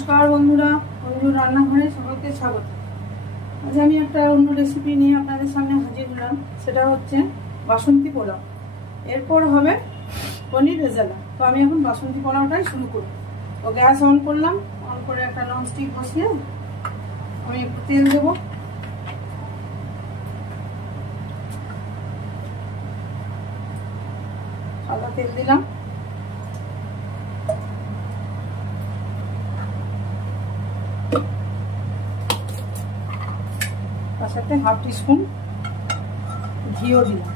নমস্কার বন্ধুরা, বন্ধুর রান্নাঘরে সবাইকে স্বাগত। আজ আমি একটা অন্য রেসিপি নিয়ে আপনাদের সামনে হাজির হলাম। সেটা হচ্ছে বাসন্তী পোলাও। এরপর হবে পনির রেজালা। তো আমি এখন বাসন্তী পোলাওটাই শুরু করব। তো গ্যাস অন করলাম, অন করে একটা ননস্টিক বসিয়ে আমি একটু তেল দেবো। সাদা তেল দিলাম, তার সাথে হাফ টিস্পুন ঘিও দিলাম।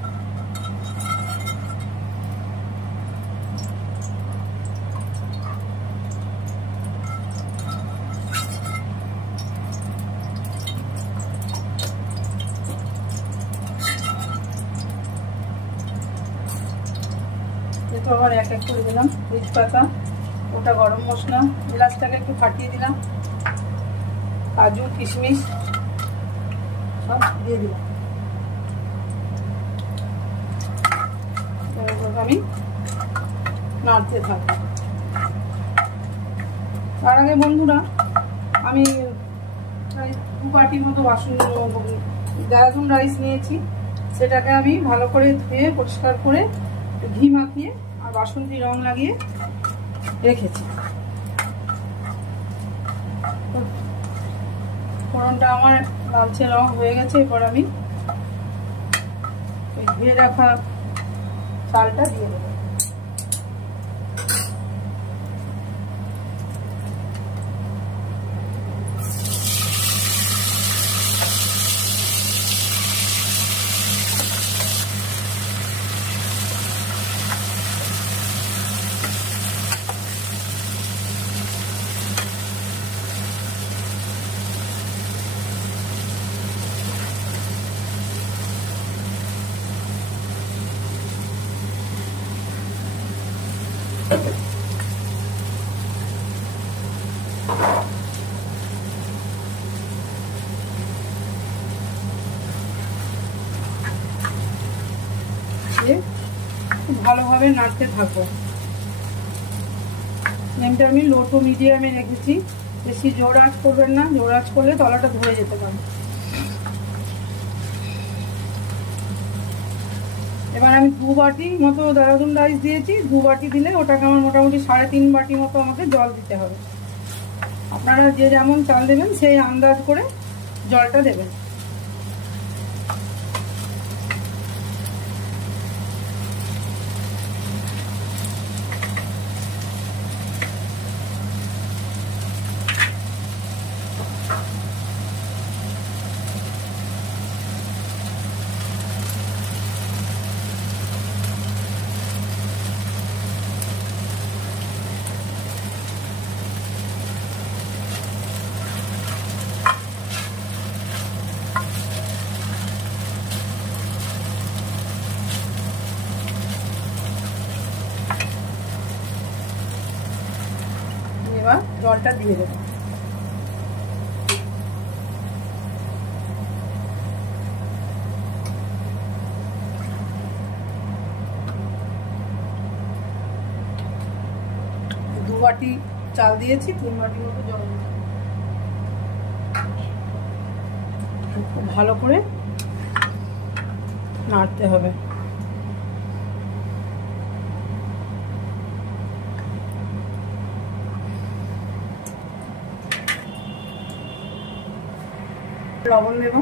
এরপর আবার এক এক করে দিলাম তেজপাতা, ওটা গরম মশলা, এলাচটাকে একটু ফাটিয়ে দিলাম, কাজু কিশমিশ সব দিয়ে দিলাম। আমি নাড়তে থাকবো। তার আগে বন্ধুরা, আমি প্রায় 2 বাটি মতো দেহরাদুন রাইস নিয়েছি। সেটাকে আমি ভালো করে ধুয়ে পরিষ্কার করে ঘি মাখিয়ে আর বাসন্তী রং লাগিয়ে রেখেছি। ফোড়নটা আমার লালচে রং হয়ে গেছে। এরপর আমি ওই ধুয়ে রাখা চালটা দিয়ে দেবো। খুব ভালোভাবে নাড়তে থাকবো। ফ্লেমটা আমি লো টু মিডিয়ামে রেখেছি। বেশি জোর আঁচ করবেন না, জোর আঁচ করলে তলাটা ধরে যেতে পারে। এবার আমি 2 বাটি মতো দেহরাদুন রাইস দিয়েছি। 2 বাটি দিলে ওটাকে আমার মোটামুটি 3.5 বাটি মতো আমাকে জল দিতে হবে। আপনারা যে যেমন চাল দেবেন সেই আন্দাজ করে জলটা দেবেন। এবার জলটা দিয়ে দেবো। দু বাটি চাল দিয়েছি, 3 বাটি মতো জল দিয়েছি। খুব ভালো করে নাড়তে হবে। লবণ দেব,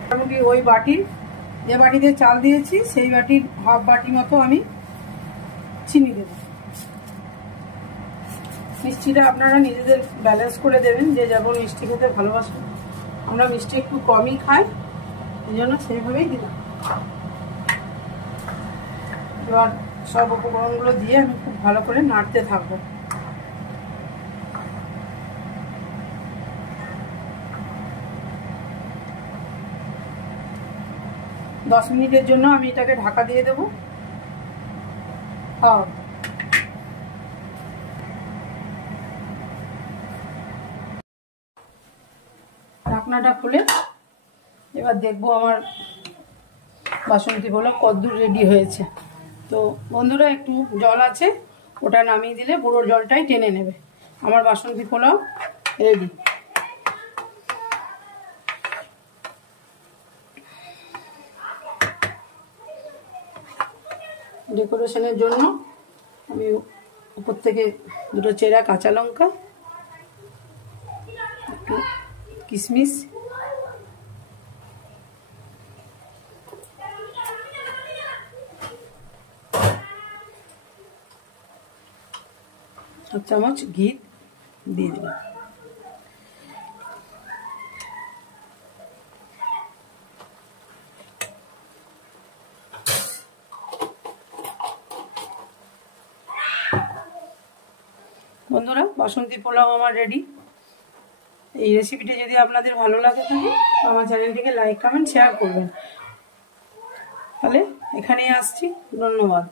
মোটামুটি ওই বাটির যে বাটিতে চাল দিয়েছি সেই বাটির হাফ বাটি মতো আমি চিনি দেব। মিষ্টিটা আপনারা নিজেদের ব্যালেন্স করে দেবেন, যে যেমন মিষ্টি খেতে ভালোবাসেন। আমরা মিষ্টি একটু কমই খাই, এই জন্য সেইভাবেই দিলাম। এবার সব উপকরণগুলো দিয়ে আমি খুব ভালো করে নাড়তে থাকবো। দশ মিনিটের জন্য আমি এটাকে ঢাকা দিয়ে দেবো। ঢাকনাটা খুলে এবার দেখবো আমার বাসন্তী পোলাও কতদূর রেডি হয়েছে। তো বন্ধুরা একটু জল আছে, ওটা নামিয়ে দিলে পুরো জলটাই টেনে নেবে। আমার বাসন্তী পোলাও রেডি। ডেকোরেশনের জন্য আমি উপর থেকে দুটো চেরা কাঁচা লঙ্কা, একটু কিশমিশ, এক চামচ ঘি দিয়ে দিলাম। বন্ধুরা বাসন্তী পোলাও আমার রেডি। এই রেসিপিটা যদি আপনাদের ভালো লাগে থাকে আমার চ্যানেলটিকে লাইক কমেন্ট শেয়ার করবেন। তাহলে এখানেই আসছি, ধন্যবাদ।